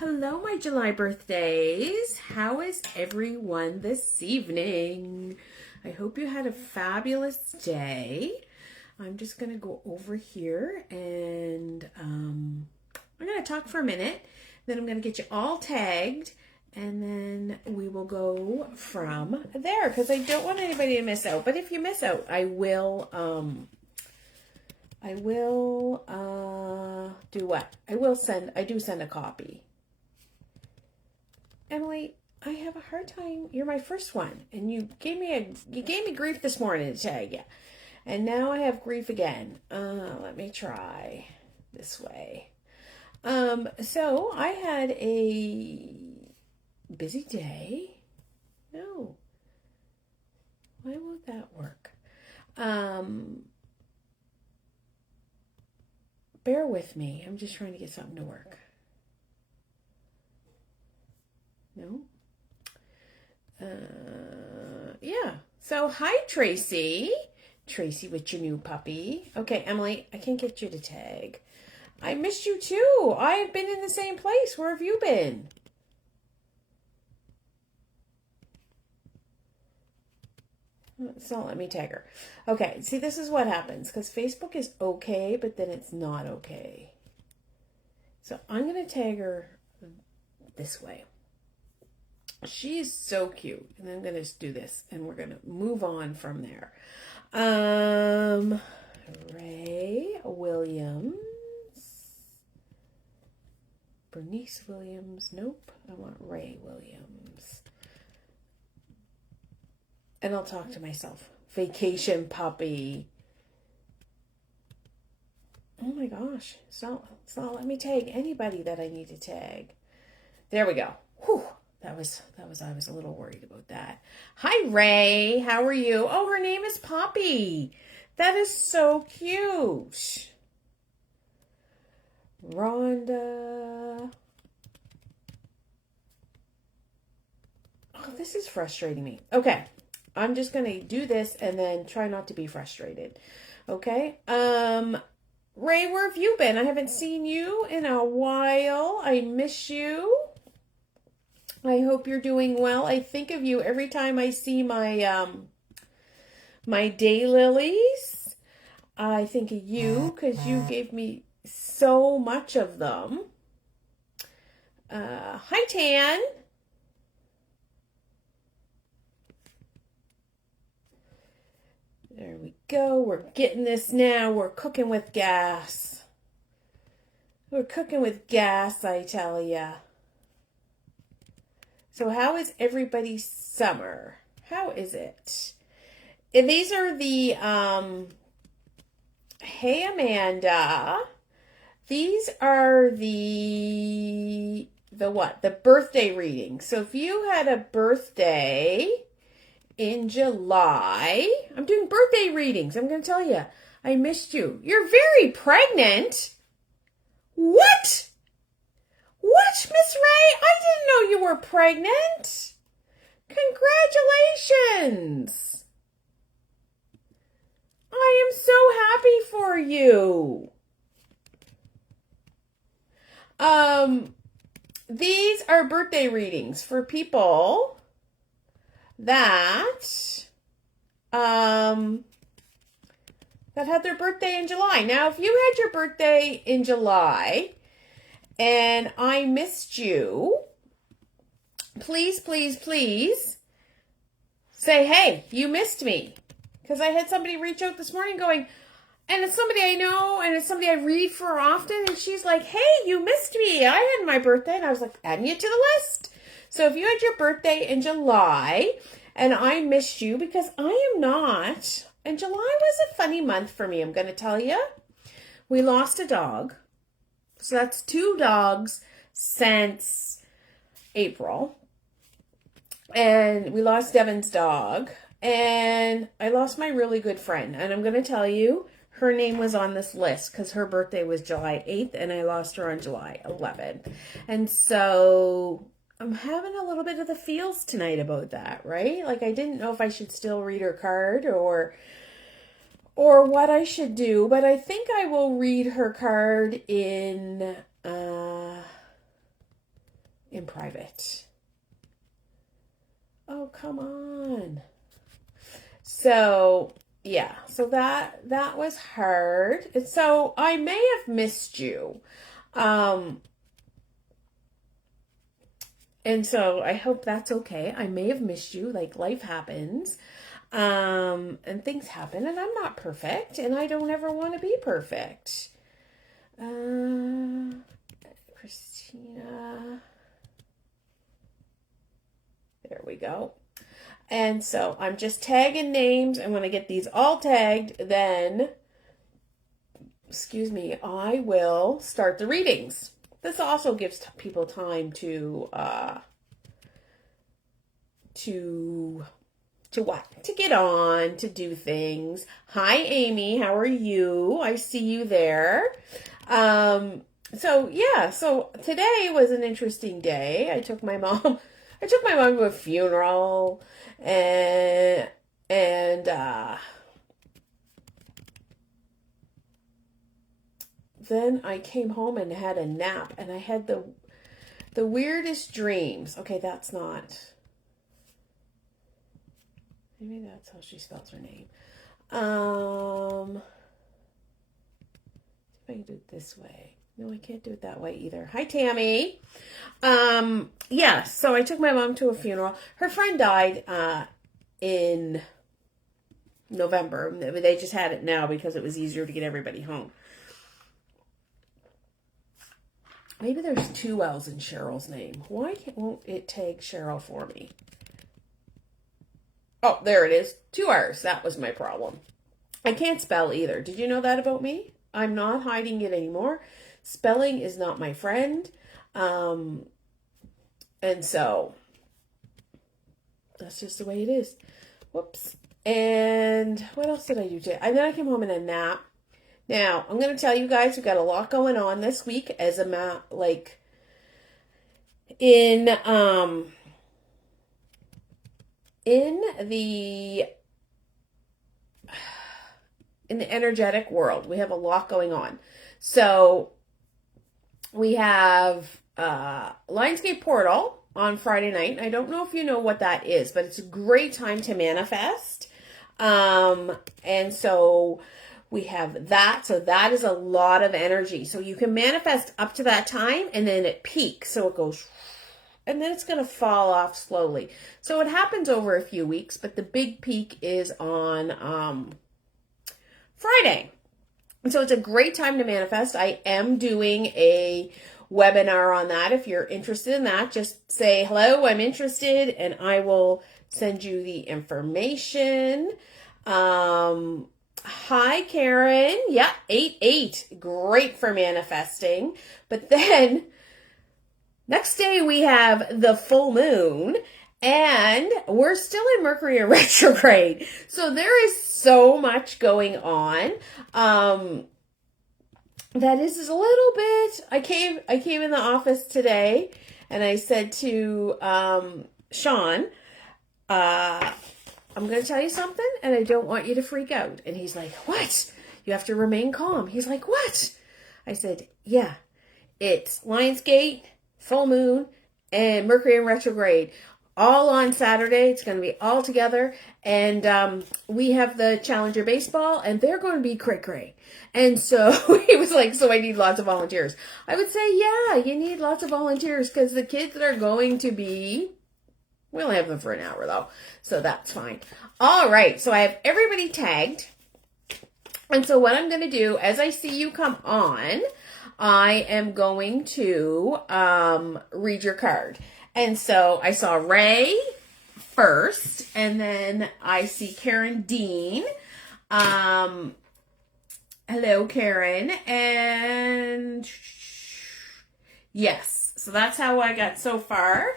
Hello, my July birthdays. How is everyone this evening? I hope you had a fabulous day. I'm just going to go over here and I'm going to talk for a minute. Then I'm going to get you all tagged and then we will go from there because I don't want anybody to miss out. But if you miss out, I will do what? I do send a copy. Emily, I have a hard time. You're my first one, and you gave me grief this morning to tag you, and now I have grief again. Let me try this way. So I had a busy day. No, why won't that work? Bear with me. I'm just trying to get something to work. No? Yeah. So, hi, Tracy. Tracy with your new puppy. Okay, Emily, I can't get you to tag. I missed you too. I've been in the same place. Where have you been? It's not letting me tag her. Okay, see, this is what happens because Facebook is okay, but then it's not okay. So, I'm going to tag her this way. She's so cute. And I'm going to just do this and we're going to move on from there. Ray Williams. Bernice Williams. Nope. I want Ray Williams. And I'll talk to myself. Vacation puppy. Oh my gosh. It's not letting me tag anybody that I need to tag. There we go. Whew. I was a little worried about that. Hi, Ray. How are you? Oh, her name is Poppy. That is so cute. Rhonda. Oh, this is frustrating me. Okay. I'm just going to do this and then try not to be frustrated. Okay. Ray, where have you been? I haven't seen you in a while. I miss you. I hope you're doing well. I think of you every time I see my my daylilies. I think of you because you gave me so much of them. Hi, Tan. There we go. We're getting this now. We're cooking with gas. We're cooking with gas, I tell ya. So how is everybody's summer? How is it? And these are the, hey, Amanda. These are the what? The birthday readings. So if you had a birthday in July, I'm doing birthday readings. I'm going to tell you, I missed you. You're very pregnant. What? What, Miss Ray? I didn't know you were pregnant. Congratulations. I am so happy for you. These are birthday readings for people that had their birthday in July. Now, if you had your birthday in July and I missed you, please, please, please say, hey, you missed me. Because I had somebody reach out this morning going, and it's somebody I know, and it's somebody I read for often, and she's like, hey, you missed me. I had my birthday, and I was like, adding you to the list. So if you had your birthday in July, and I missed you, because I am not, and July was a funny month for me, I'm going to tell you. We lost a dog. So that's 2 dogs since April. And we lost Devin's dog. And I lost my really good friend. And I'm going to tell you, her name was on this list because her birthday was July 8th and I lost her on July 11th. And so I'm having a little bit of the feels tonight about that, right? Like I didn't know if I should still read her card or what I should do, but I think I will read her card in in private. Oh, come on. So, yeah. So that was hard. And so I may have missed you. And so I hope that's okay. I may have missed you. Like, life happens. And things happen, and I'm not perfect, and I don't ever want to be perfect. Christina. There we go. And so I'm just tagging names, and when I get these all tagged, then, excuse me, I will start the readings. This also gives people time to what? To get on, to do things. Hi, Amy. How are you? I see you there. So today was an interesting day. I took my mom to a funeral, and then I came home and had a nap, and I had the weirdest dreams. Okay, that's not. Maybe that's how she spells her name. If I can do it this way. No, I can't do it that way either. Hi, Tammy. Yeah, so I took my mom to a funeral. Her friend died in November. They just had it now because it was easier to get everybody home. Maybe there's two L's in Cheryl's name. Why won't it tag Cheryl for me? Oh, there it is. 2 R's. That was my problem. I can't spell either. Did you know that about me? I'm not hiding it anymore. Spelling is not my friend. And so that's just the way it is. Whoops. And what else did I do today? And then I came home in a nap. Now, I'm going to tell you guys, we've got a lot going on this week as in the energetic world. We have a lot going on. So we have Lionsgate Portal on Friday night. I don't know if you know what that is, but it's a great time to manifest. And so we have that. So that is a lot of energy. So you can manifest up to that time, and then it peaks. So it goes, and then it's going to fall off slowly. So it happens over a few weeks, but the big peak is on Friday. And so it's a great time to manifest. I am doing a webinar on that. If you're interested in that, just say, hello, I'm interested, and I will send you the information. Hi, Karen. Yeah, 8-8. Great for manifesting. But then next day we have the full moon, and we're still in Mercury in retrograde. So there is so much going on. That is a little bit. I came in the office today, and I said to Sean, I'm going to tell you something, and I don't want you to freak out. And he's like, what? You have to remain calm. He's like, what? I said, yeah, it's Lionsgate, full moon, and Mercury in retrograde. All on Saturday. It's going to be all together. And we have the Challenger baseball, and they're going to be cray-cray. And so he was like, so I need lots of volunteers. I would say, yeah, you need lots of volunteers because the kids that are going to be... We only have them for an hour, though, so that's fine. All right, so I have everybody tagged. And so what I'm going to do, as I see you come on, I am going to read your card. And so I saw Ray first, and then I see Karen Dean. Hello, Karen. And yes, so that's how I got so far.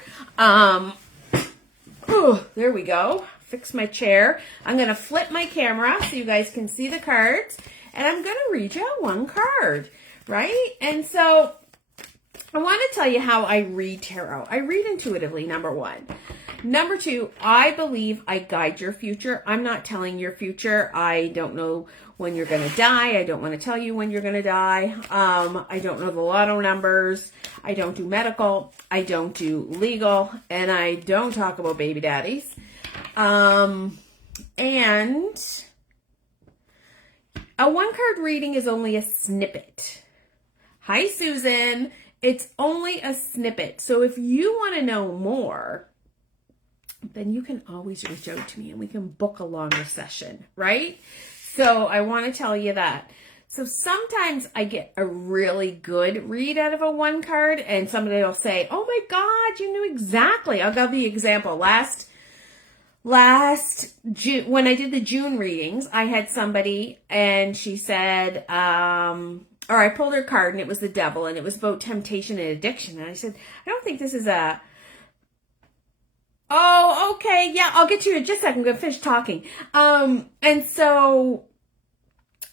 Oh, there we go. Fix my chair. I'm going to flip my camera so you guys can see the cards. And I'm going to read you one card, right? And so I want to tell you how I read tarot. I read intuitively, number one. Number two, I believe I guide your future. I'm not telling your future. I don't know when you're going to die. I don't want to tell you when you're going to die. I don't know the lotto numbers. I don't do medical. I don't do legal. And I don't talk about baby daddies. And a one-card reading is only a snippet. Hi, Susan. It's only a snippet. So if you want to know more, then you can always reach out to me and we can book a longer session, right? So I want to tell you that. So sometimes I get a really good read out of a one card and somebody will say, oh my God, you knew exactly. I'll give the example. Last June, when I did the June readings, I had somebody and she said, or I pulled her card and it was the devil and it was about temptation and addiction. And I said, I don't think this is oh, okay. Yeah, I'll get to you in just a second. I'm going to finish talking. And so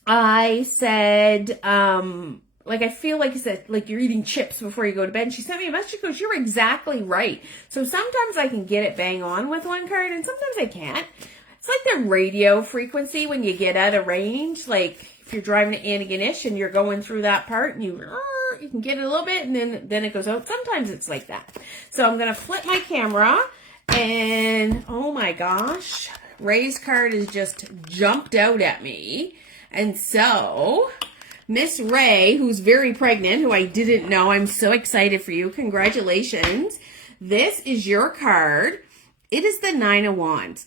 I said, like, I feel like you said, like you're eating chips before you go to bed. And she sent me a message. She goes, you're exactly right. So sometimes I can get it bang on with one card and sometimes I can't. It's like the radio frequency when you get out of range. Like if you're driving to Antigonish and you're going through that part and you can get it a little bit and then it goes out. Sometimes it's like that. So I'm going to flip my camera and oh my gosh, Ray's card has just jumped out at me. And so Miss Ray, who's very pregnant, who I didn't know, I'm so excited for you. Congratulations. This is your card. It is the Nine of Wands.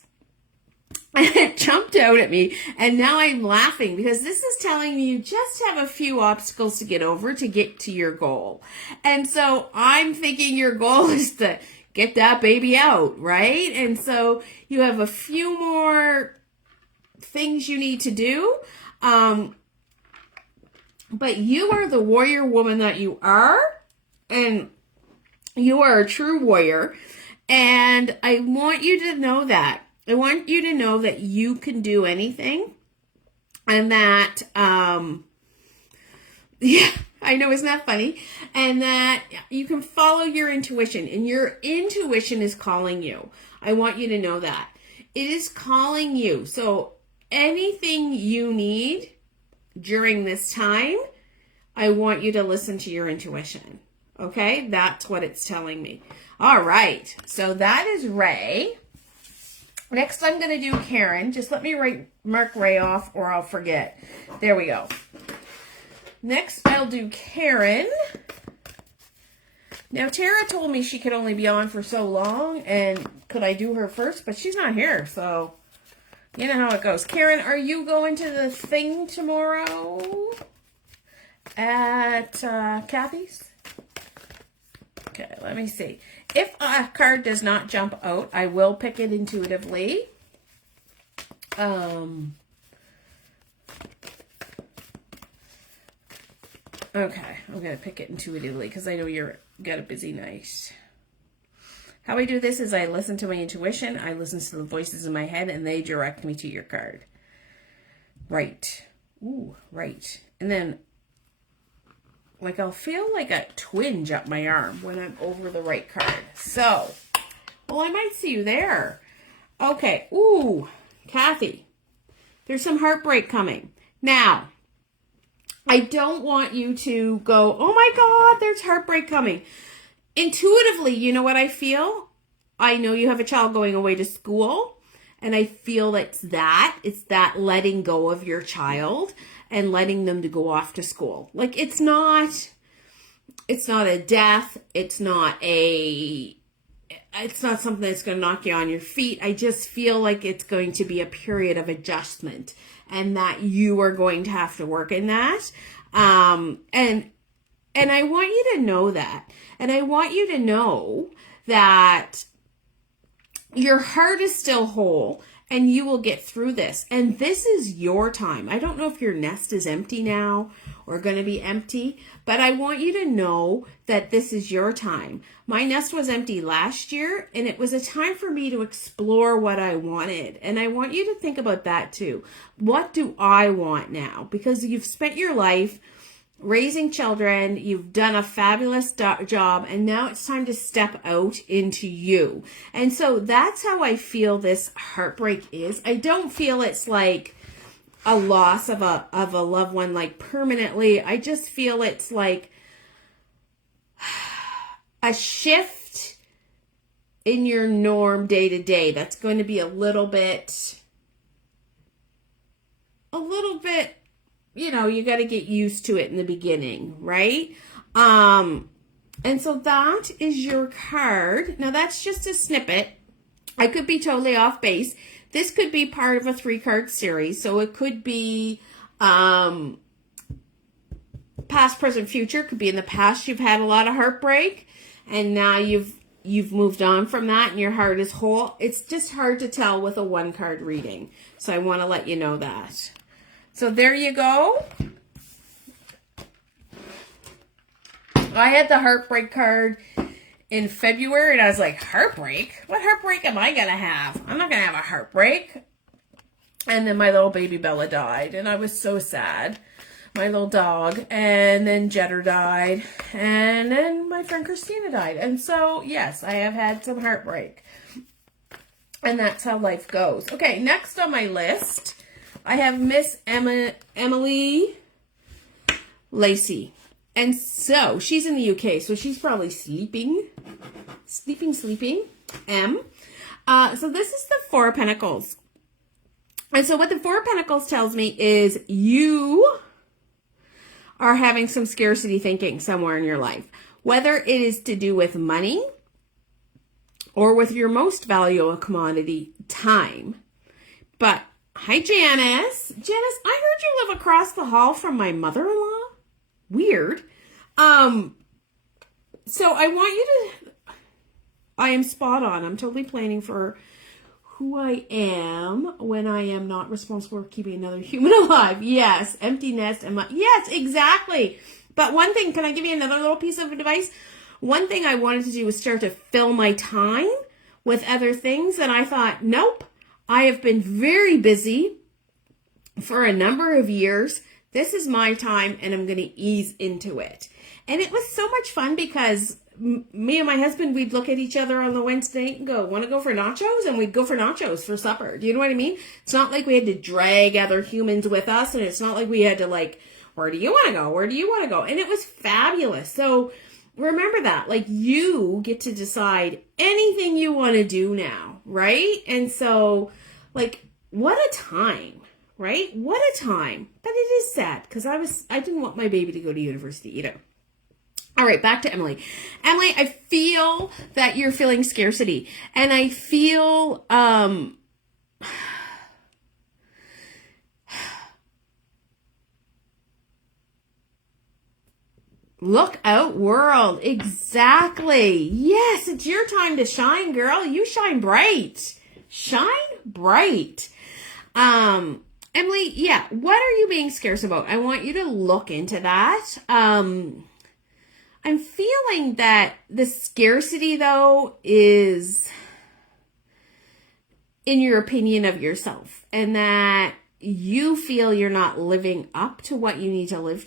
And it jumped out at me. And now I'm laughing because this is telling me you just have a few obstacles to get over to get to your goal. And so I'm thinking your goal is to get that baby out, right? And so you have a few more things you need to do. But you are the warrior woman that you are, and you are a true warrior. And I want you to know that. I want you to know that you can do anything. And that, yeah, I know, isn't that funny? And that you can follow your intuition, and your intuition is calling you. I want you to know that. It is calling you. So anything you need during this time, I want you to listen to your intuition. Okay? That's what it's telling me. All right. So that is Ray. Next, I'm going to do Karen. Just let me mark Ray off or I'll forget. There we go. Next, I'll do Karen. Now, Tara told me she could only be on for so long, and could I do her first? But she's not here, so you know how it goes. Karen, are you going to the thing tomorrow at Kathy's? Okay, let me see. If a card does not jump out, I will pick it intuitively. Okay, I'm going to pick it intuitively because I know you're got a busy night. How I do this is I listen to my intuition, I listen to the voices in my head, and they direct me to your card. Right. Ooh, right. And then, like, I'll feel like a twinge up my arm when I'm over the right card. So, well, I might see you there. Okay. Ooh, Kathy, there's some heartbreak coming. Now, I don't want you to go, oh my God, there's heartbreak coming. Intuitively, you know what I feel? I know you have a child going away to school, and I feel it's that letting go of your child and letting them to go off to school. Like it's not a death. It's not something that's going to knock you on your feet. I just feel like it's going to be a period of adjustment and that you are going to have to work in that. And I want you to know that. And I want you to know that your heart is still whole and you will get through this. And this is your time. I don't know if your nest is empty now or going to be empty, but I want you to know that this is your time. My nest was empty last year, and it was a time for me to explore what I wanted. And I want you to think about that too. What do I want now? Because you've spent your life raising children, you've done a fabulous job, and now it's time to step out into you. And so that's how I feel this heartbreak is. I don't feel it's like a loss of a loved one, like permanently. I just feel it's like a shift in your norm day to day. That's going to be a little bit, you know, you got to get used to it in the beginning, right? And so that is your card. Now that's just a snippet. I could be totally off base. This could be part of a 3-card series. So it could be past, present, future. It could be in the past you've had a lot of heartbreak and now you've moved on from that and your heart is whole. It's just hard to tell with a 1-card reading. So I want to let you know that. So there you go. I had the heartbreak card in February and I was like, heartbreak? What heartbreak am I going to have? I'm not going to have a heartbreak. And then my little baby Bella died and I was so sad. My little dog. And then Jetter died. And then my friend Christina died. And so, yes, I have had some heartbreak. And that's how life goes. Okay, next on my list, I have Miss Emily Lacey. And so, she's in the UK, so she's probably sleeping. So this is the 4 of Pentacles. And so what the 4 of Pentacles tells me is you are having some scarcity thinking somewhere in your life. Whether it is to do with money or with your most valuable commodity, time. But, hi Janice. Janice, I heard you live across the hall from my mother-in-law. Weird. So I want you to, I am spot on. I'm totally planning for who I am when I am not responsible for keeping another human alive. Yes. Empty nest. Yes, exactly. But one thing, can I give you another little piece of advice? One thing I wanted to do was start to fill my time with other things. And I thought, nope, I have been very busy for a number of years. This is my time and I'm going to ease into it. And it was so much fun because me and my husband, we'd look at each other on the Wednesday night and go, want to go for nachos? And we'd go for nachos for supper. Do you know what I mean? It's not like we had to drag other humans with us. And it's not like we had to like, where do you want to go? Where do you want to go? And it was fabulous. So remember that, like you get to decide anything you want to do now, right? And so like, what a time. Right? What a time. But it is sad because I didn't want my baby to go to university either. All right, back to Emily. Emily, I feel that you're feeling scarcity. And I feel, look out, world. Exactly. Yes, it's your time to shine, girl. You shine bright. Shine bright. Emily, yeah, what are you being scarce about? I want you to look into that. I'm feeling that the scarcity, though, is in your opinion of yourself. And that you feel you're not living up to what you need to live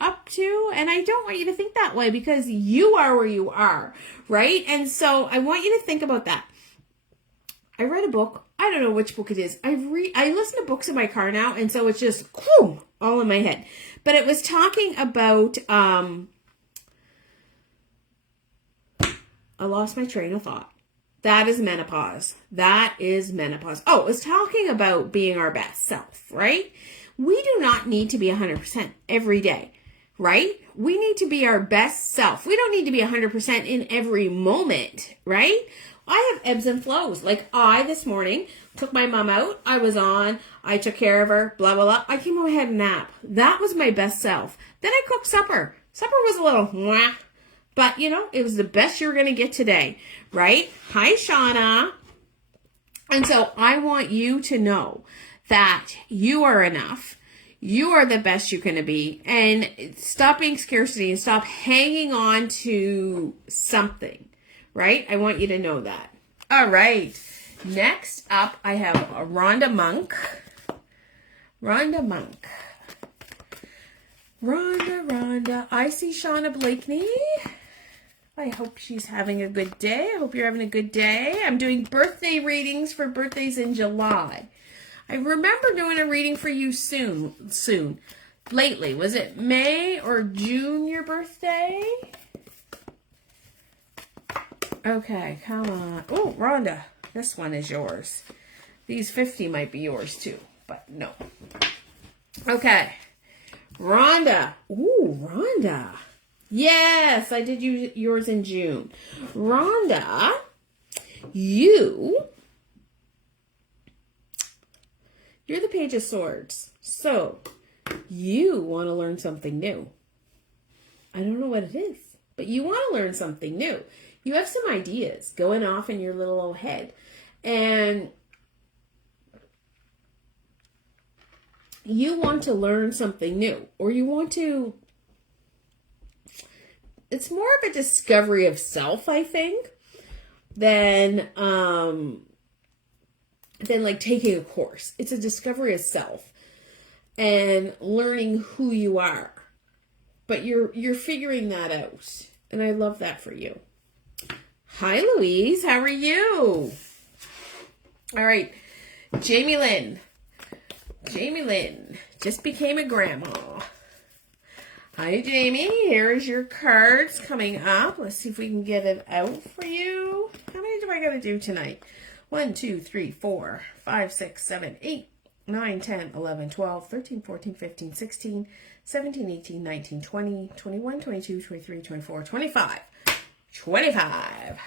up to. And I don't want you to think that way because you are where you are, right? And so I want you to think about that. I read a book. I don't know which book it is. I listen to books in my car now, and so it's just whew, all in my head. But it was talking about, I lost my train of thought. That is menopause. That is menopause. Oh, it was talking about being our best self, right? We do not need to be 100% every day, right? We need to be our best self. We don't need to be 100% in every moment, right? I have ebbs and flows. Like this morning, took my mom out. I was on. I took care of her, blah, blah, blah. I came home, I had a nap. That was my best self. Then I cooked supper. Supper was a little mwah. But, you know, it was the best you're going to get today, right? Hi, Shauna. And so I want you to know that you are enough. You are the best you're going to be. And stop being scarcity and stop hanging on to something. Right? I want you to know that. All right. Next up, I have Rhonda Monk. Rhonda. I see Shauna Blakeney. I hope she's having a good day. I hope you're having a good day. I'm doing birthday readings for birthdays in July. I remember doing a reading for you soon. Lately. Was it May or June your birthday? Okay, come on. Oh, Rhonda, this one is yours. These 50 might be yours too, but no. Okay, Rhonda. Ooh, Rhonda. Yes, I did yours in June. Rhonda, you're the Page of Swords. So, you want to learn something new. I don't know what it is, but you want to learn something new. You have some ideas going off in your little old head. And you want to learn something new. Or you want to... It's more of a discovery of self, I think, than like taking a course. It's a discovery of self and learning who you are. But you're figuring that out. And I love that for you. Hi, Louise. How are you? All right. Jamie Lynn. Jamie Lynn just became a grandma. Hi, Jamie. Here's your cards coming up. Let's see if we can get it out for you. How many do I got to do tonight? 1, 2, 3, 4, 5, 6, 7, 8, 9, 10, 11, 12, 13, 14, 15, 16, 17, 18, 19, 20, 21, 22, 23, 24, 25. 25.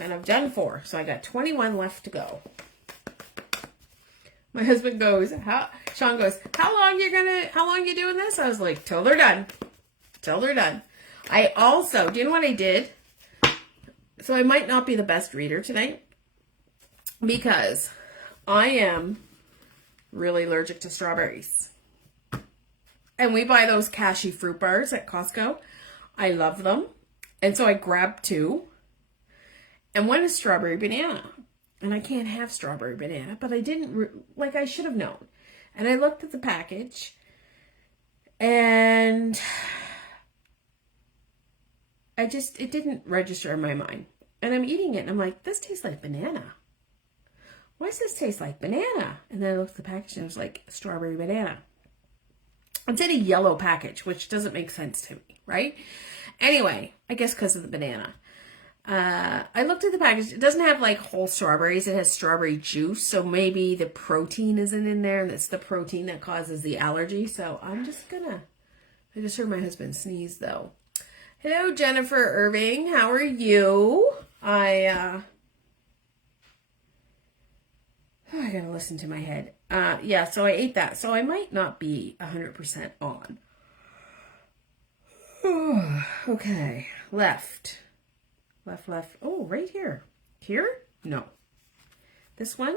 And I've done 4, so I got 21 left to go. My husband goes, Sean goes, how long you doing this? I was like, till they're done. Till they're done. I also, do you know what I did? So I might not be the best reader tonight because I am really allergic to strawberries. And we buy those cashew fruit bars at Costco. I love them. And so I grabbed 2. And one is strawberry banana. And I can't have strawberry banana, but I didn't, I should have known. And I looked at the package, and it didn't register in my mind. And I'm eating it, and I'm like, this tastes like banana. Why does this taste like banana? And then I looked at the package, and it was like strawberry banana. It's in a yellow package, which doesn't make sense to me, right? Anyway, I guess because of the banana. I looked at the package. It doesn't have like whole strawberries. It has strawberry juice. So maybe the protein isn't in there. And it's the protein that causes the allergy. So I just heard my husband sneeze though. Hello, Jennifer Irving. How are you? I gotta listen to my head. Yeah, so I ate that. So I might not be 100% on. Okay, left. Oh, right here. Here? No. This one?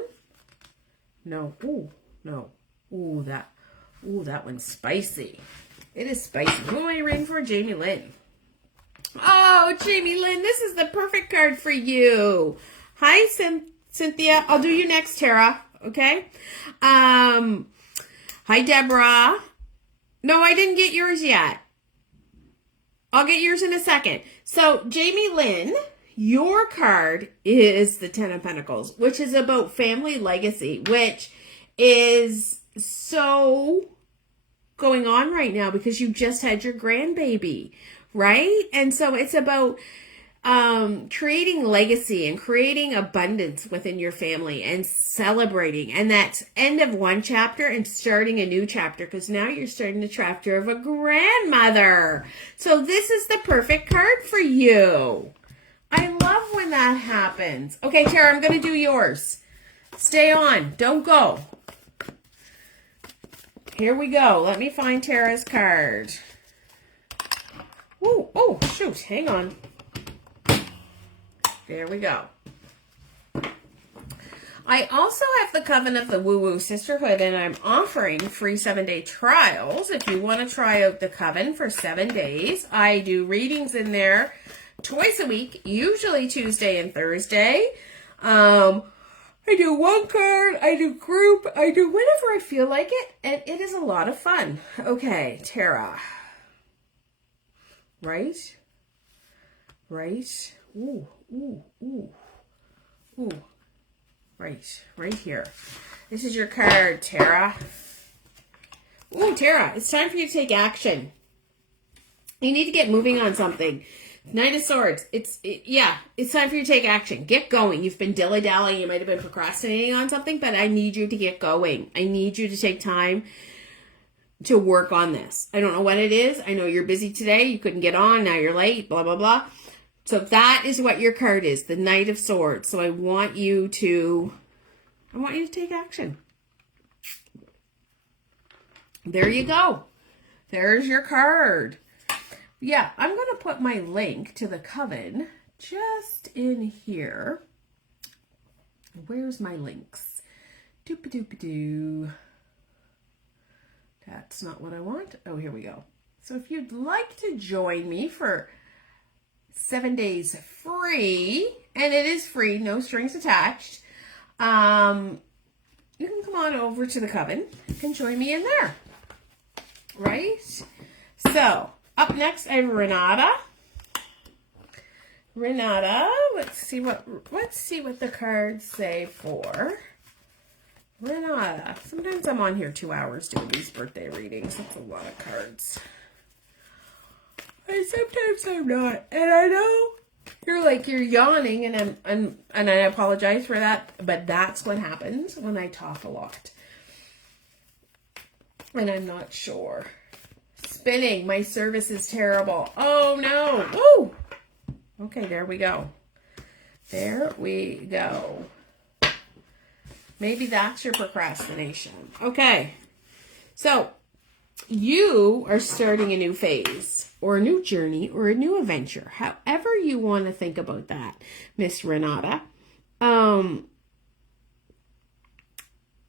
No. Ooh, no. Ooh, that one's spicy. It is spicy. Who am I reading for? Jamie Lynn. Oh, Jamie Lynn, this is the perfect card for you. Hi, Cynthia. I'll do you next, Tara. Okay? Hi, Deborah. No, I didn't get yours yet. I'll get yours in a second. So, Jamie Lynn, your card is the Ten of Pentacles, which is about family legacy, which is so going on right now because you just had your grandbaby, right? And so it's about creating legacy and creating abundance within your family and celebrating. And that's end of one chapter and starting a new chapter because now you're starting the chapter of a grandmother. So this is the perfect card for you. I love when that happens. Okay, Tara, I'm going to do yours. Stay on. Don't go. Here we go. Let me find Tara's card. Ooh, oh, shoot. Hang on. There we go. I also have the Coven of the Woo Woo Sisterhood, and I'm offering free 7-day trials. If you want to try out the Coven for 7 days, I do readings in there twice a week, usually Tuesday and Thursday. I do one card, I do group, I do whenever I feel like it, and it is a lot of fun. Okay, Tara. Right? Ooh. Ooh. Right here. This is your card, Tara. Ooh, Tara, it's time for you to take action. You need to get moving on something. Knight of Swords. Yeah, it's time for you to take action. Get going. You've been dilly-dallying. You might have been procrastinating on something, but I need you to get going. I need you to take time to work on this. I don't know what it is. I know you're busy today. You couldn't get on. Now you're late, blah, blah, blah. So that is what your card is, the Knight of Swords. So I want you to take action. There you go. There's your card. Yeah, I'm going to put my link to the coven just in here. Where's my links? Doop-a-doop-a-doo. That's not what I want. Oh, here we go. So if you'd like to join me for 7 days free, and it is free, no strings attached, you can come on over to the coven and join me in there. Right? So, up next I have Renata. Renata, let's see what the cards say for Renata. Sometimes I'm on here 2 hours doing these birthday readings. That's a lot of cards. And sometimes I'm not. And I know you're yawning, and I apologize for that, but that's what happens when I talk a lot. And I'm not sure. Spinning. My service is terrible. Oh no. Woo! Okay, there we go. There we go. Maybe that's your procrastination. Okay. So, you are starting a new phase, or a new journey, or a new adventure. However you want to think about that, Miss Renata.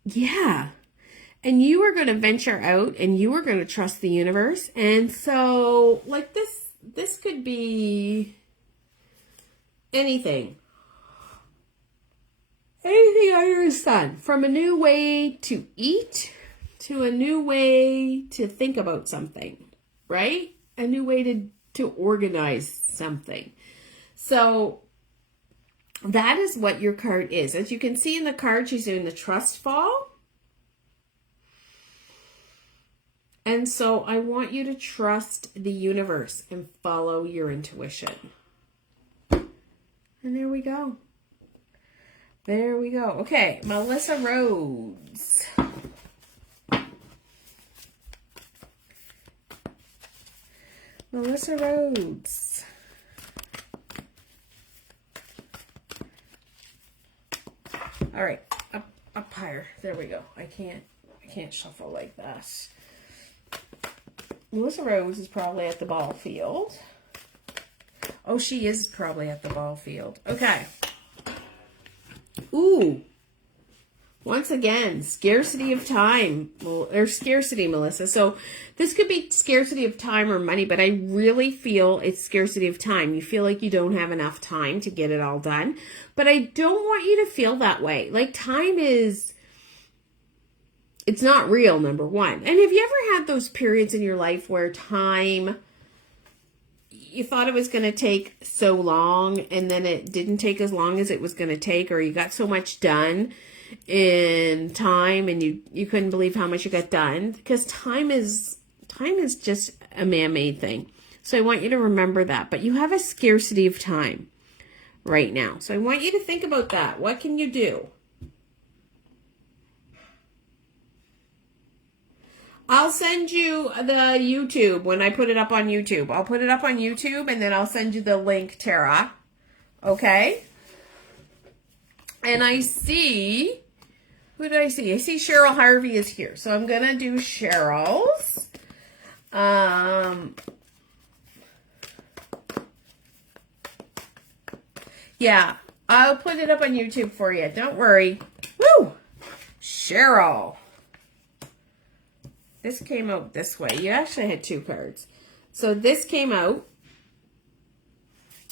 Yeah. And you are going to venture out, and you are going to trust the universe. And so, like this could be anything. Anything under the sun. From a new way to eat to a new way to think about something, right? A new way to organize something. So that is what your card is. As you can see in the card, she's doing the trust fall. And so I want you to trust the universe and follow your intuition. And there we go. There we go. Okay, Melissa Rhodes. Melissa Rhodes. All right, up higher. There we go. I can't shuffle like that. Melissa Rhodes is probably at the ball field. Oh, she is probably at the ball field. Okay. Ooh. Once again, scarcity of time. Well, there's scarcity, Melissa. So this could be scarcity of time or money, but I really feel it's scarcity of time. You feel like you don't have enough time to get it all done. But I don't want you to feel that way. Like time is... It's not real, number one. And have you ever had those periods in your life where time, you thought it was going to take so long and then it didn't take as long as it was going to take, or you got so much done in time and you couldn't believe how much you got done? Because time is just a man-made thing. So I want you to remember that. But you have a scarcity of time right now. So I want you to think about that. What can you do? I'll send you the YouTube when I put it up on YouTube. I'll put it up on YouTube and then I'll send you the link, Tara. Okay? And I see... Who did I see? I see Cheryl Harvey is here. So I'm going to do Cheryl's. Yeah. I'll put it up on YouTube for you. Don't worry. Woo! Cheryl. This came out this way. You actually had two cards. So this came out.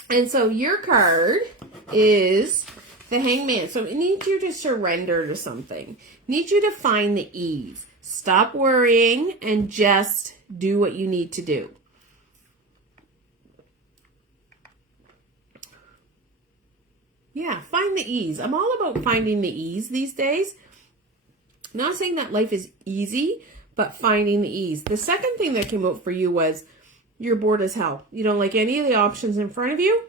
And so your card is the Hangman. So it needs you to surrender to something. It needs you to find the ease. Stop worrying and just do what you need to do. Yeah, find the ease. I'm all about finding the ease these days. Not saying that life is easy, but finding the ease. The second thing that came out for you was You're bored as hell. You don't like any of the options in front of you,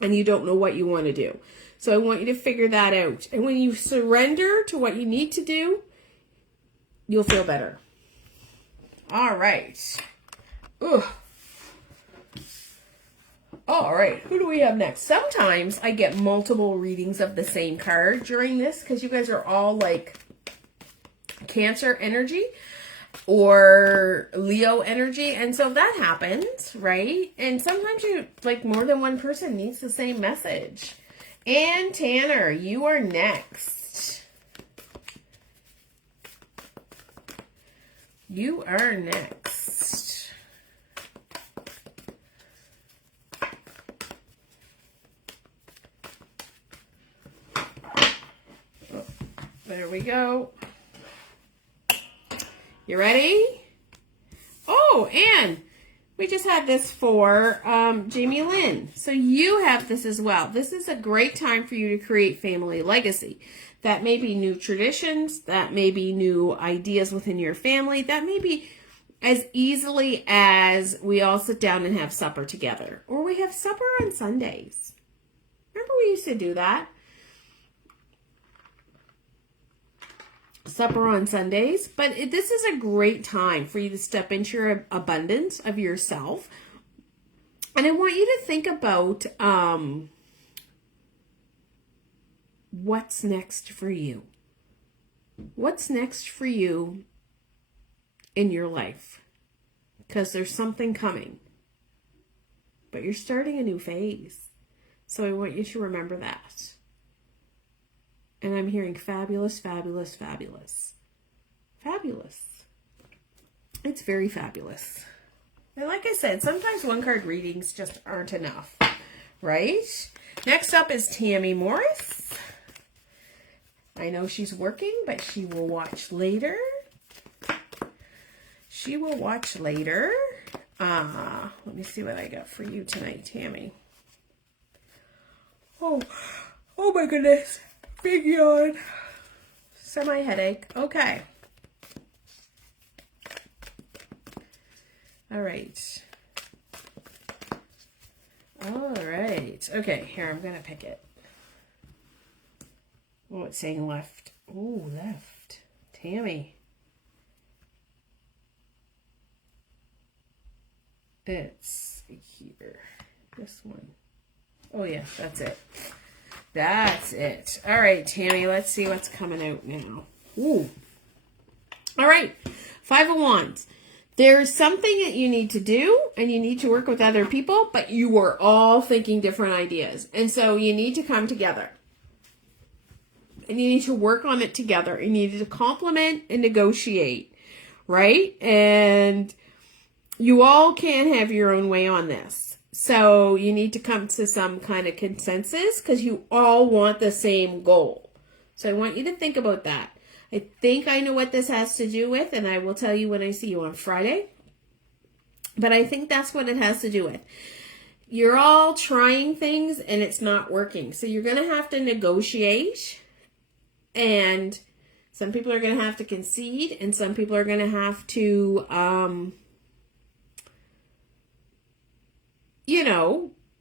and you don't know what you want to do. So I want you to figure that out. And when you surrender to what you need to do, you'll feel better. All right. Ugh. All right. Who do we have next? Sometimes I get multiple readings of the same card during this because you guys are all like Cancer energy or Leo energy. And so that happens, right? And sometimes you, like, more than one person needs the same message. And Tanner, you are next. You are next. Oh, there we go. You ready? Oh, and we just had this for Jamie Lynn. So you have this as well. This is a great time for you to create family legacy. That may be new traditions. That may be new ideas within your family. That may be as easily as we all sit down and have supper together. Or we have supper on Sundays. Remember we used to do that? Supper on Sundays. But this is a great time for you to step into your abundance of yourself. And I want you to think about what's next for you. What's next for you in your life? Because there's something coming. But you're starting a new phase. So I want you to remember that. And I'm hearing fabulous, fabulous, fabulous. Fabulous. It's very fabulous. And like I said, sometimes one card readings just aren't enough, right? Next up is Tammy Morris. I know she's working, but she will watch later. She will watch later. Let me see what I got for you tonight, Tammy. Oh my goodness. Big yawn. Semi-headache. Okay. All right. All right. Okay, here, I'm going to pick it. Oh, it's saying left. Oh, left. Tammy. It's here. This one. Oh, yeah, that's it. That's it. All right, Tammy, let's see what's coming out now. Ooh. All right, Five of Wands. There's something that you need to do, and you need to work with other people, but you are all thinking different ideas. And so you need to come together. And you need to work on it together. You need to complement and negotiate, right? And you all can't have your own way on this. So you need to come to some kind of consensus because you all want the same goal. So I want you to think about that. I think I know what this has to do with, and I will tell you when I see you on Friday. But I think that's what it has to do with. You're all trying things and it's not working. So you're going to have to negotiate, and some people are going to have to concede, and some people are going to have to,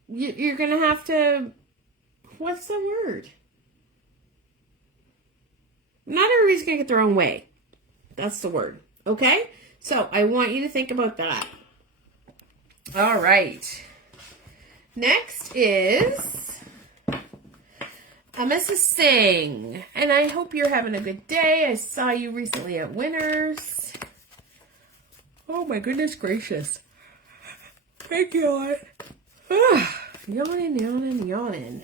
you're going to have to, what's the word? Not everybody's going to get their own way. That's the word. Okay? So I want you to think about that. All right. Next is Mrs. Singh. And I hope you're having a good day. I saw you recently at Winners. Oh my goodness gracious. Thank you. Yawning, yawning, yawning.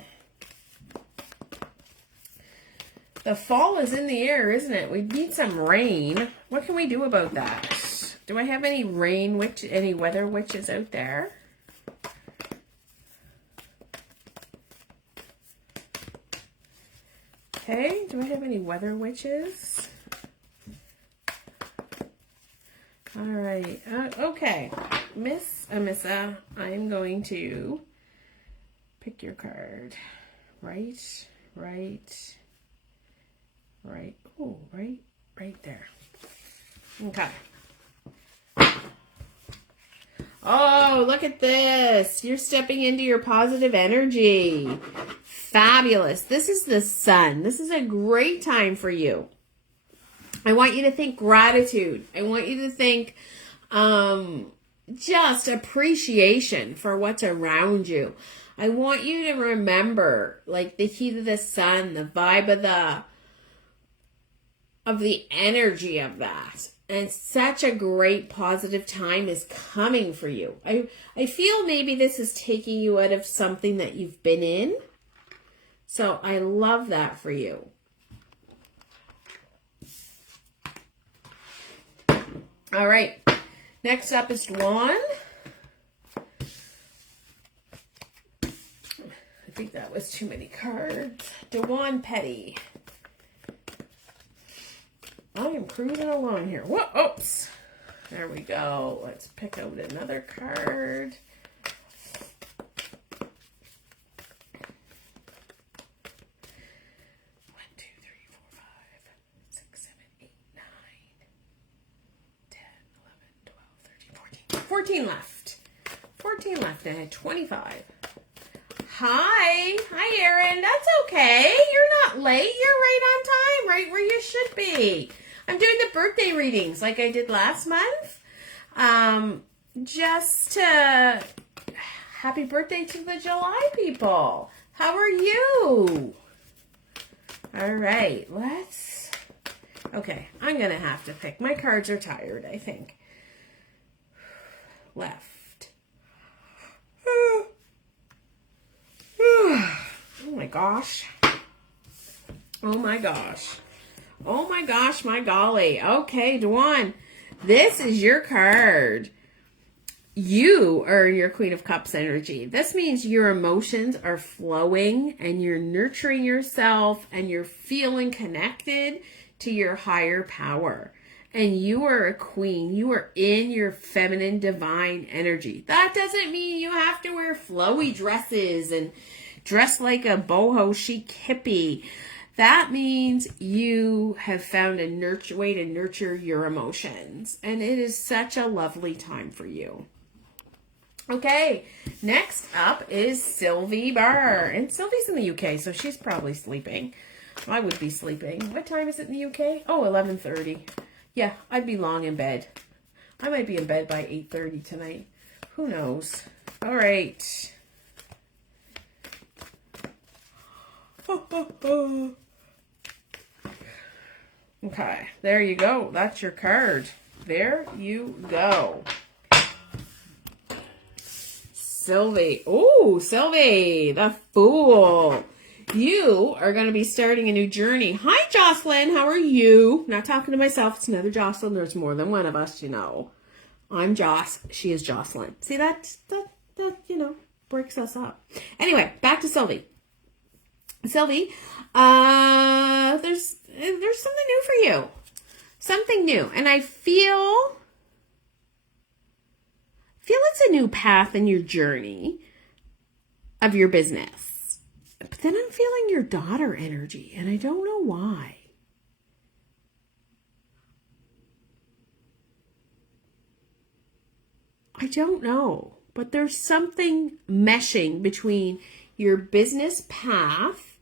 The fall is in the air, isn't it? We need some rain. What can we do about that? Do I have any any weather witches out there? Okay, do I have any weather witches? All right. Okay. Miss Amissa, I'm going to pick your card. Right. Oh, right there. Okay. Oh, look at this. You're stepping into your positive energy. Fabulous. This is the sun. This is a great time for you. I want you to think gratitude. I want you to think just appreciation for what's around you. I want you to remember like the heat of the sun, the vibe of the energy of that. And such a great positive time is coming for you. I feel maybe this is taking you out of something that you've been in. So I love that for you. All right. Next up is Dwan. I think that was too many cards. Dwan Petty. I am cruising along here. Whoa, oops. There we go. Let's pick out another card. One, two, three, four, 5, 6, 7, 8, 9, 10, 11, 12, 13, 14. 14 left. 14 left. I had 25. Hi. Hi, Erin. That's okay. You're not late. You're right on time, right where you should be. I'm doing the birthday readings like I did last month. Happy birthday to the July people. How are you? All right, okay, I'm going to have to pick. My cards are tired, I think. Left. Oh my gosh. Oh my gosh. Oh my gosh, my golly. Okay, Dwan, this is your card. You are your Queen of Cups energy. This means your emotions are flowing and you're nurturing yourself and you're feeling connected to your higher power. And you are a queen. You are in your feminine divine energy. That doesn't mean you have to wear flowy dresses and dress like a boho chic hippie. That means you have found a way to nurture your emotions. And it is such a lovely time for you. Okay, next up is Sylvie Barr. And Sylvie's in the UK, so she's probably sleeping. I would be sleeping. What time is it in the UK? Oh, 11:30. Yeah, I'd be long in bed. I might be in bed by 8:30 tonight. Who knows? All right. Okay, there you go. That's your card. There you go. Sylvie. Oh, Sylvie, the Fool. You are going to be starting a new journey. Hi, Jocelyn. How are you? Not talking to myself. It's another Jocelyn. There's more than one of us, you know. I'm Joss. She is Jocelyn. See, that breaks us up. Anyway, back to Sylvie. Sylvie, there's something new for you. Something new. And I feel it's a new path in your journey of your business. But then I'm feeling your daughter energy, and I don't know why. I don't know. But there's something meshing between your business path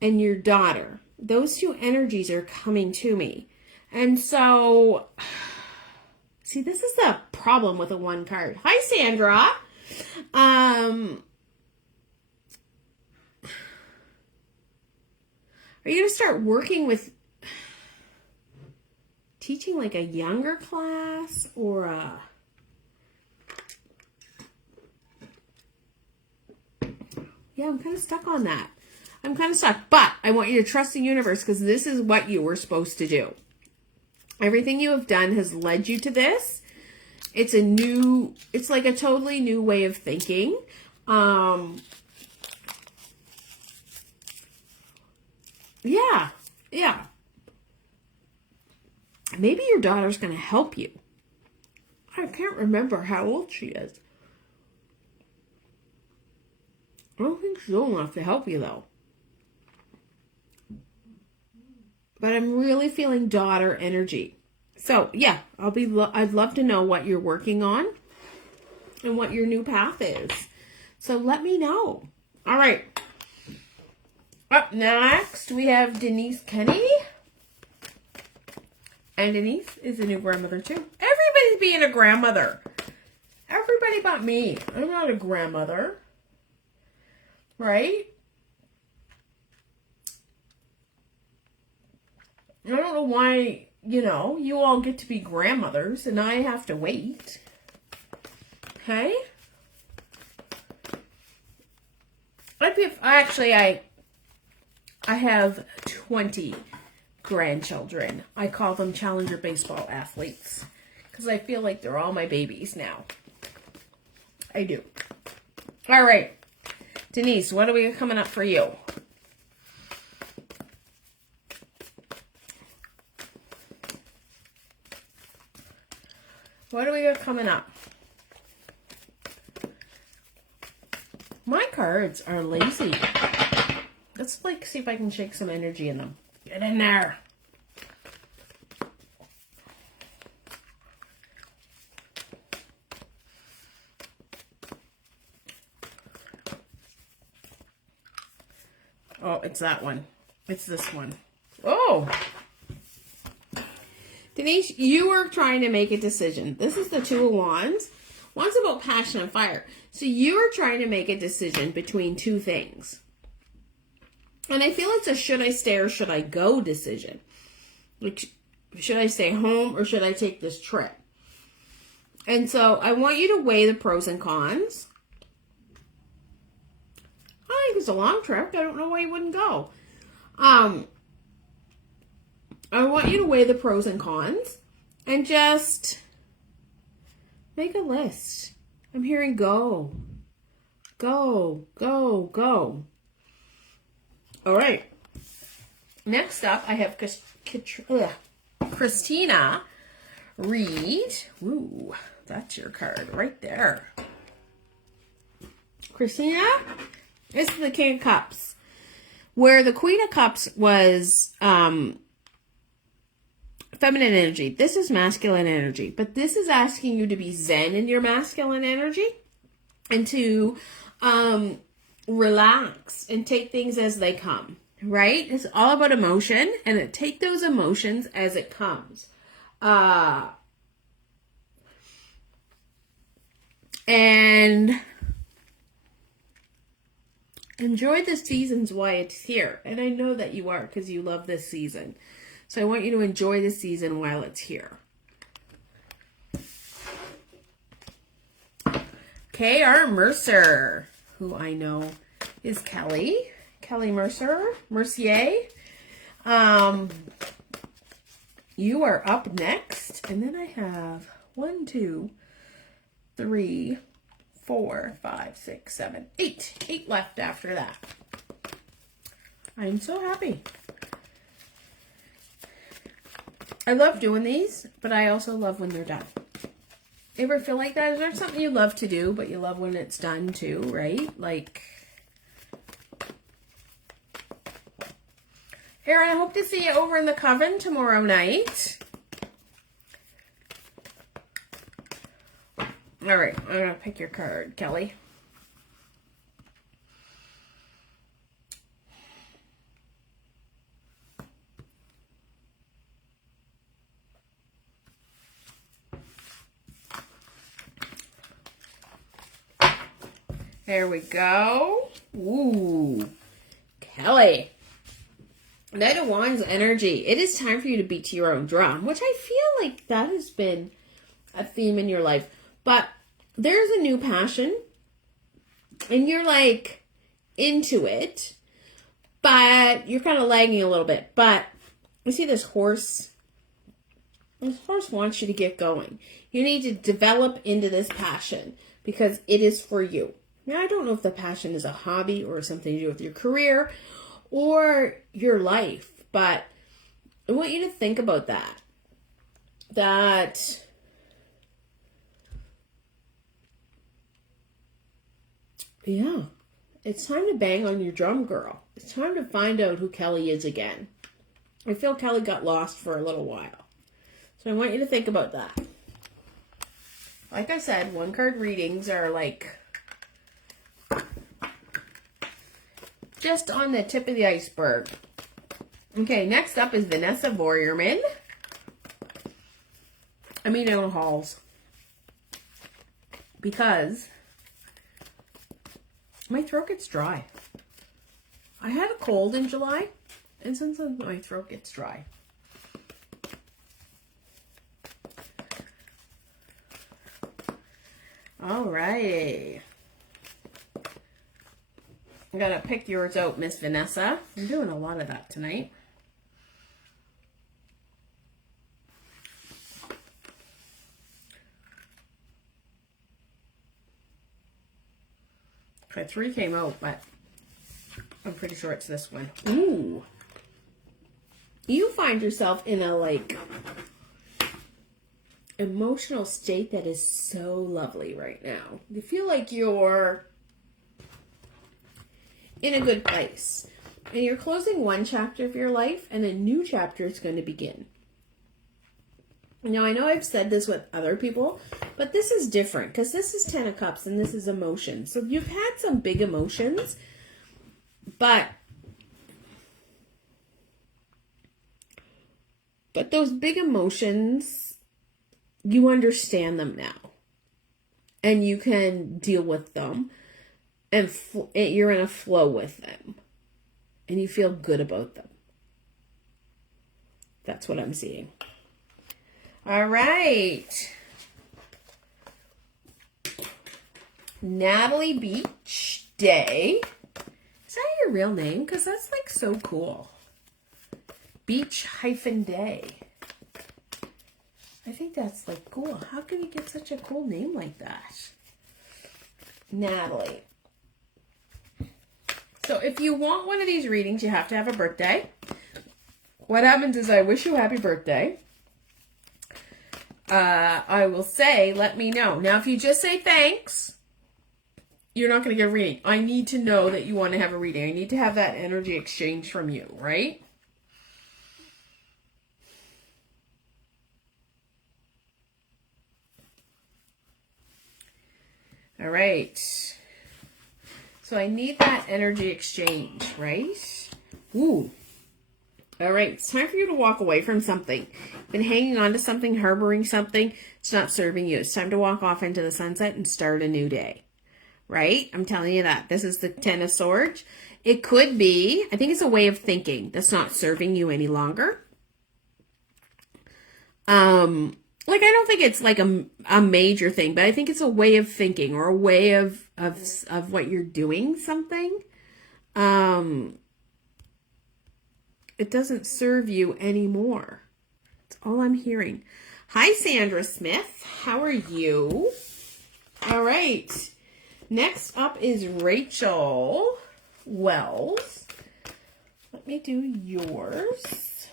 and your daughter. Those two energies are coming to me. And so, see, this is the problem with a one card. Hi, Sandra. Are you going to start working with teaching like a younger class or yeah, I'm kind of stuck on that. But I want you to trust the universe because this is what you were supposed to do. Everything you have done has led you to this. It's like a totally new way of thinking. Yeah. Maybe your daughter's going to help you. I can't remember how old she is. I don't think she's old enough to help you, though. But I'm really feeling daughter energy. So, yeah, I'd love to know what you're working on. and what your new path is. So let me know. All right. Up next, we have Denise Kenny. And Denise is a new grandmother too. Everybody's being a grandmother. Everybody but me. I'm not a grandmother. Right? I don't know why, you all get to be grandmothers and I have to wait. Okay? I have 20 grandchildren. I call them Challenger baseball athletes because I feel like they're all my babies now. I do. All right. Denise, what do we got coming up for you? What do we got coming up? My cards are lazy. Let's see if I can shake some energy in them. Get in there. Oh, it's that one. It's this one. Oh! Denise, you are trying to make a decision. This is the Two of Wands. One's about passion and fire. So you are trying to make a decision between two things. And I feel it's a should I stay or should I go decision. Like, should I stay home or should I take this trip? And so I want you to weigh the pros and cons. I think it's a long trip. I don't know why you wouldn't go. I want you to weigh the pros and cons and just make a list. I'm hearing go. Go, go, go. All right. Next up, I have Christina Reed. Ooh, that's your card right there. Christina, this is the King of Cups, where the Queen of Cups was feminine energy. This is masculine energy, but this is asking you to be zen in your masculine energy and to relax and take things as they come, right? It's all about emotion and take those emotions as it comes. And enjoy the seasons while it's here. And I know that you are because you love this season. So I want you to enjoy the season while it's here. K.R. Mercer, who I know is Kelly Mercier. You are up next. And then I have 1, 2, 3, 4, 5, 6, 7, 8. 8 left after that. I'm so happy. I love doing these, but I also love when they're done. You ever feel like that? Is there something you love to do, but you love when it's done too, right? Like, Aaron, I hope to see you over in the Coven tomorrow night. All right, I'm going to pick your card, Kelly. There we go. Ooh, Kelly. Knight of Wands energy. It is time for you to beat to your own drum, which I feel like that has been a theme in your life. But there's a new passion, and you're like into it, but you're kind of lagging a little bit. But you see this horse? This horse wants you to get going. You need to develop into this passion because it is for you. Now, I don't know if the passion is a hobby or something to do with your career or your life, but I want you to think about that. Yeah, it's time to bang on your drum, girl. It's time to find out who Kelly is again. I feel Kelly got lost for a little while. So I want you to think about that. Like I said, 1-card readings are like just on the tip of the iceberg. Okay, next up is Vanessa Voyerman. Out Halls. Because my throat gets dry. I had a cold in July, and sometimes my throat gets dry. Alrighty. I'm gonna pick yours out, Miss Vanessa. I'm doing a lot of that tonight. Okay, 3 came out, but I'm pretty sure it's this one. Ooh. You find yourself in a, emotional state that is so lovely right now. You feel like you're in a good place. And you're closing one chapter of your life, and a new chapter is going to begin. Now, I know I've said this with other people, but this is different because this is 10 of Cups and this is emotion. So you've had some big emotions, but those big emotions, you understand them now and you can deal with them and you're in a flow with them and you feel good about them. That's what I'm seeing. All right. Natalie Beach Day. Is that your real name? Because that's so cool. Beach-Day. I think that's cool. How can you get such a cool name like that? Natalie. So if you want one of these readings, you have to have a birthday. What happens is I wish you a happy birthday. I will say, let me know. Now, if you just say thanks, you're not going to get a reading. I need to know that you want to have a reading. I need to have that energy exchange from you, right? All right. So I need that energy exchange, right? Ooh. All right, it's time for you to walk away from something. Been hanging on to something, harboring something. It's not serving you. It's time to walk off into the sunset and start a new day. Right? I'm telling you that. This is the 10 of Swords. It could be, I think it's a way of thinking that's not serving you any longer. I don't think it's a major thing, but I think it's a way of thinking or a way of what you're doing something. It doesn't serve you anymore. That's all I'm hearing. Hi, Sandra Smith. How are you? All right. Next up is Rachel Wells. Let me do yours.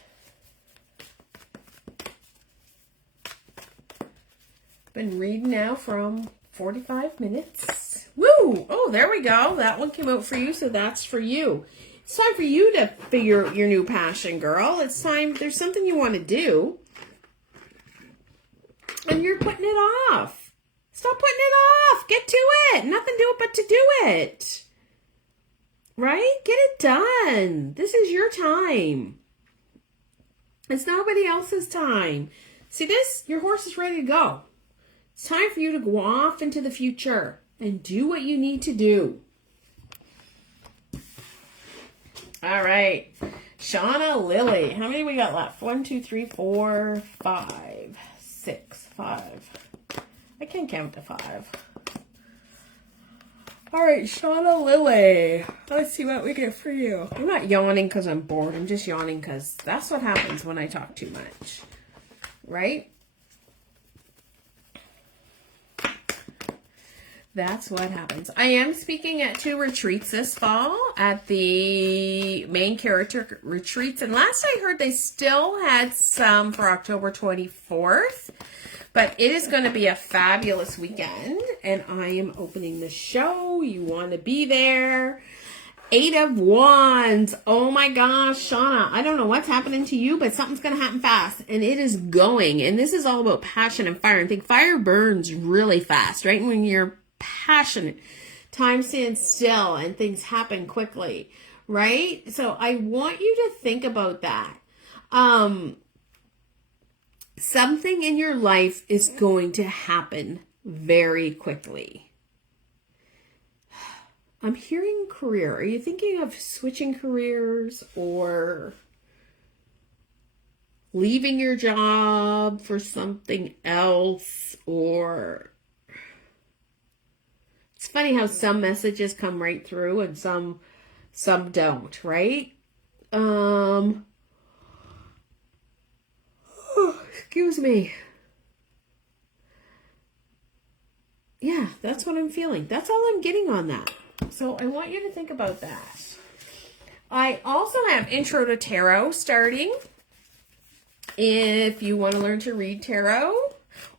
Been reading now from 45 minutes. Woo! Oh, there we go. That one came out for you, so that's for you. It's time for you to figure your new passion, girl. It's time. There's something you want to do, and you're putting it off. Stop putting it off. Get to it. Nothing to it but to do it. Right? Get it done. This is your time. It's nobody else's time. See this? Your horse is ready to go. It's time for you to go off into the future and do what you need to do. All right. Shauna Lily. How many we got left? 1, 2, 3, 4, 5, 6, 5. I can't count to 5. All right, Shauna Lily. Let's see what we get for you. I'm not yawning because I'm bored. I'm just yawning because that's what happens when I talk too much. Right? That's what happens. I am speaking at 2 retreats this fall at the main character retreats. And last I heard, they still had some for October 24th. But it is going to be a fabulous weekend. And I am opening the show. You want to be there. Eight of Wands. Oh my gosh, Shauna, I don't know what's happening to you, but something's going to happen fast, and it is going. And this is all about passion and fire. I think fire burns really fast, right? When you're passionate, time stands still and things happen quickly, right? So I want you to think about that. Something in your life is going to happen very quickly. I'm hearing career. Are you thinking of switching careers or leaving your job for something else? Or it's funny how some messages come right through and some don't, right? Excuse me. Yeah, that's what I'm feeling. That's all I'm getting on that. So I want you to think about that. I also have Intro to Tarot starting. If you want to learn to read tarot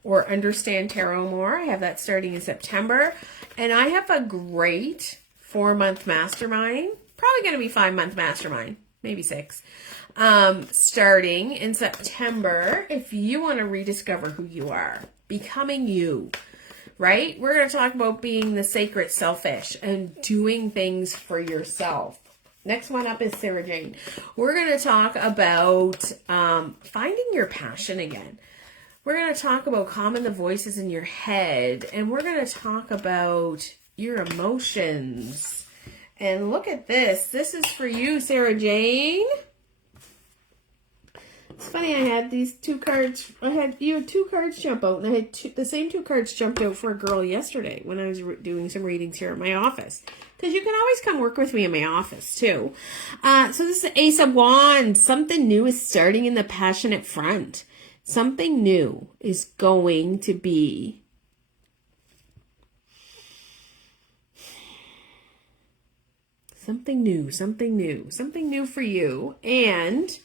or understand tarot more, I have that starting in September. And I have a great 4-month mastermind. Probably going to be 5-month mastermind. Maybe 6. Starting in September, if you want to rediscover who you are, becoming you, right? We're going to talk about being the sacred selfish and doing things for yourself. Next one up is Sarah Jane. We're going to talk about finding your passion again. We're going to talk about calming the voices in your head, and we're going to talk about your emotions. And look at this. This is for you, Sarah Jane. It's funny, I had these 2 cards. You had 2 cards jump out, and I had the same 2 cards jumped out for a girl yesterday when I was doing some readings here at my office. Because you can always come work with me in my office, too. So this is the Ace of Wands. Something new is starting in the passionate front. Something new is going to be something new for you. And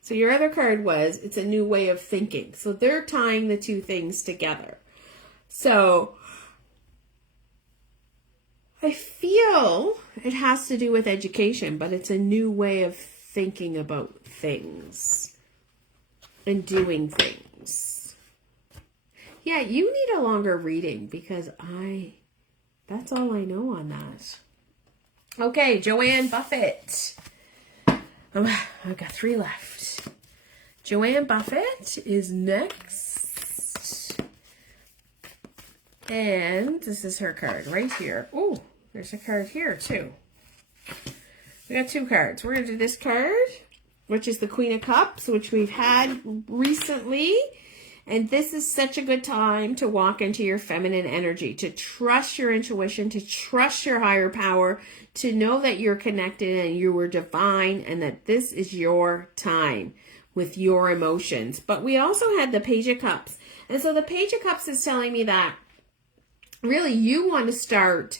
so your other card was, it's a new way of thinking. So they're tying the 2 things together. So I feel it has to do with education, but it's a new way of thinking about things and doing things. Yeah, you need a longer reading because that's all I know on that. Okay, Joanne Buffett. I've got 3 left. Joanne Buffett is next. And this is her card right here. Oh, there's a card here too. We got 2 cards. We're going to do this card, which is the Queen of Cups, which we've had recently. And this is such a good time to walk into your feminine energy, to trust your intuition, to trust your higher power, to know that you're connected and you were divine and that this is your time with your emotions. But we also had the Page of Cups. And so the Page of Cups is telling me that really you want to start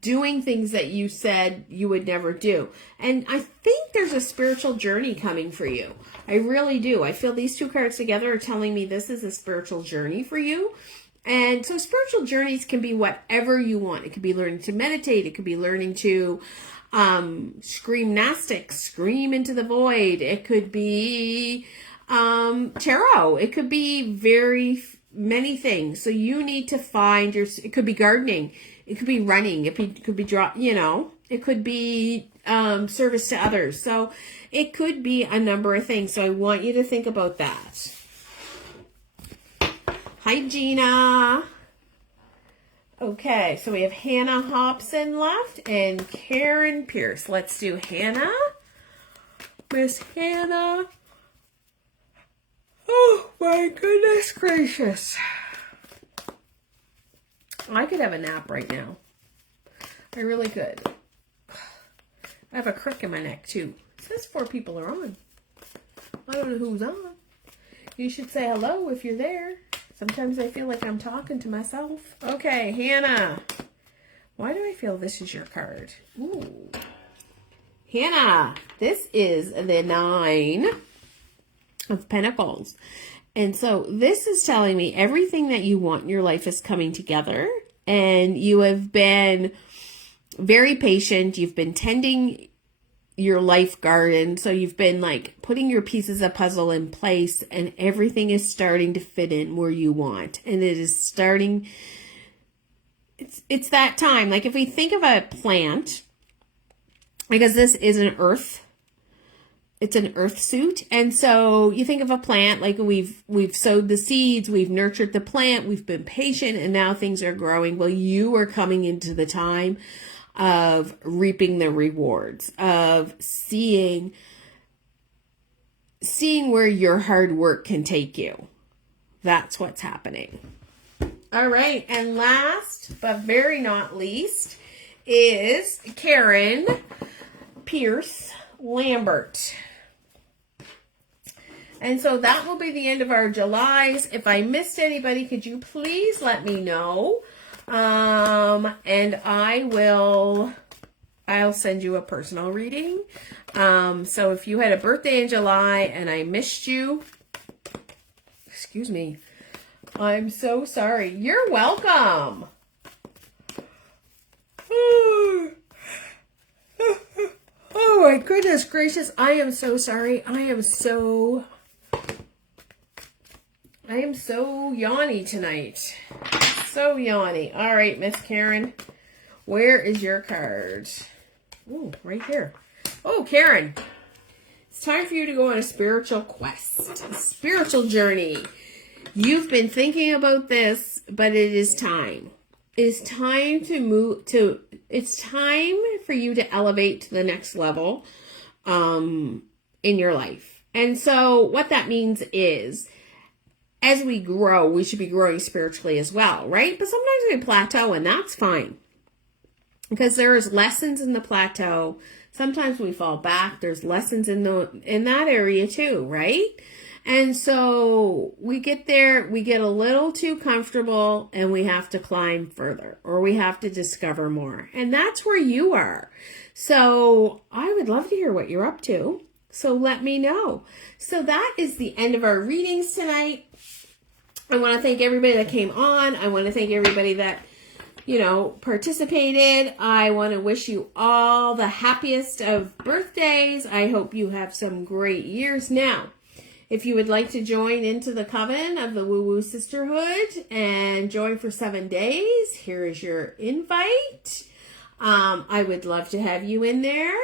doing things that you said you would never do. And I think there's a spiritual journey coming for you. I really do. I feel these 2 cards together are telling me this is a spiritual journey for you. And so spiritual journeys can be whatever you want. It could be learning to meditate. It could be learning to scream into the void. It could be tarot. It could be very many things. So you need to find it could be gardening. It could be running. It could be it could be service to others. So it could be a number of things. So I want you to think about that. Hi, Gina. Okay, so we have Hannah Hobson left and Karen Pierce. Let's do Hannah. Miss Hannah. Oh, my goodness gracious. I could have a nap right now. I really could. I have a crick in my neck, too. It says 4 people are on. I don't know who's on. You should say hello if you're there. Sometimes I feel like I'm talking to myself. Okay, Hannah. Why do I feel this is your card? Ooh. Hannah, this is the 9 of Pentacles. And so this is telling me everything that you want in your life is coming together. And you have been very patient. You've been tending your life garden. So you've been like putting your pieces of puzzle in place, and everything is starting to fit in where you want. And it is starting, it's that time. Like if we think of a plant, because this is an earth, it's an earth suit. And so you think of a plant, like we've sowed the seeds, we've nurtured the plant, we've been patient, and now things are growing. Well, you are coming into the time of reaping the rewards, of seeing where your hard work can take you. That's what's happening. All right. And last, but very not least, is Karen Pierce Lambert. And so that will be the end of our Julys. If I missed anybody, could you please let me know? And I'll send you a personal reading. So if you had a birthday in July and I missed you, excuse me, I'm so sorry. You're welcome. Oh my goodness gracious. I am so sorry. I am so yawny tonight. So yawny. All right, Miss Karen, where is your card? Oh, right here. Oh, Karen, it's time for you to go on a spiritual quest, a spiritual journey. You've been thinking about this, but it is time. It is time to move to, it's time for you to elevate to the next level in your life. And so what that means is, as we grow, we should be growing spiritually as well, right? But sometimes we plateau, and that's fine. Because there is lessons in the plateau. Sometimes we fall back. There's lessons in that area too, right? And so we get there, we get a little too comfortable, and we have to climb further, or we have to discover more. And that's where you are. So I would love to hear what you're up to. So let me know. So that is the end of our readings tonight. I want to thank everybody that came on. I want to thank everybody that, participated. I want to wish you all the happiest of birthdays. I hope you have some great years. Now, if you would like to join into the coven of the Woo Woo Sisterhood and join for 7 days, here is your invite. I would love to have you in there.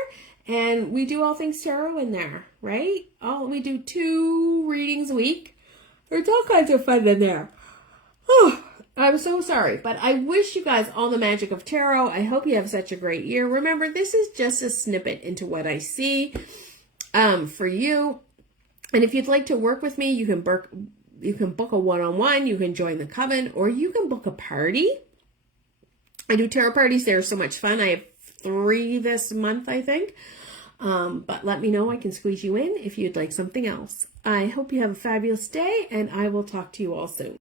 And we do all things tarot in there, right? We do 2 readings a week. There's all kinds of fun in there. Oh, I'm so sorry, but I wish you guys all the magic of tarot. I hope you have such a great year. Remember, this is just a snippet into what I see for you. And if you'd like to work with me, you can book a one-on-one. You can join the coven, or you can book a party. I do tarot parties. They're so much fun. I have 3 this month, I think. But let me know. I can squeeze you in if you'd like something else. I hope you have a fabulous day, and I will talk to you all soon.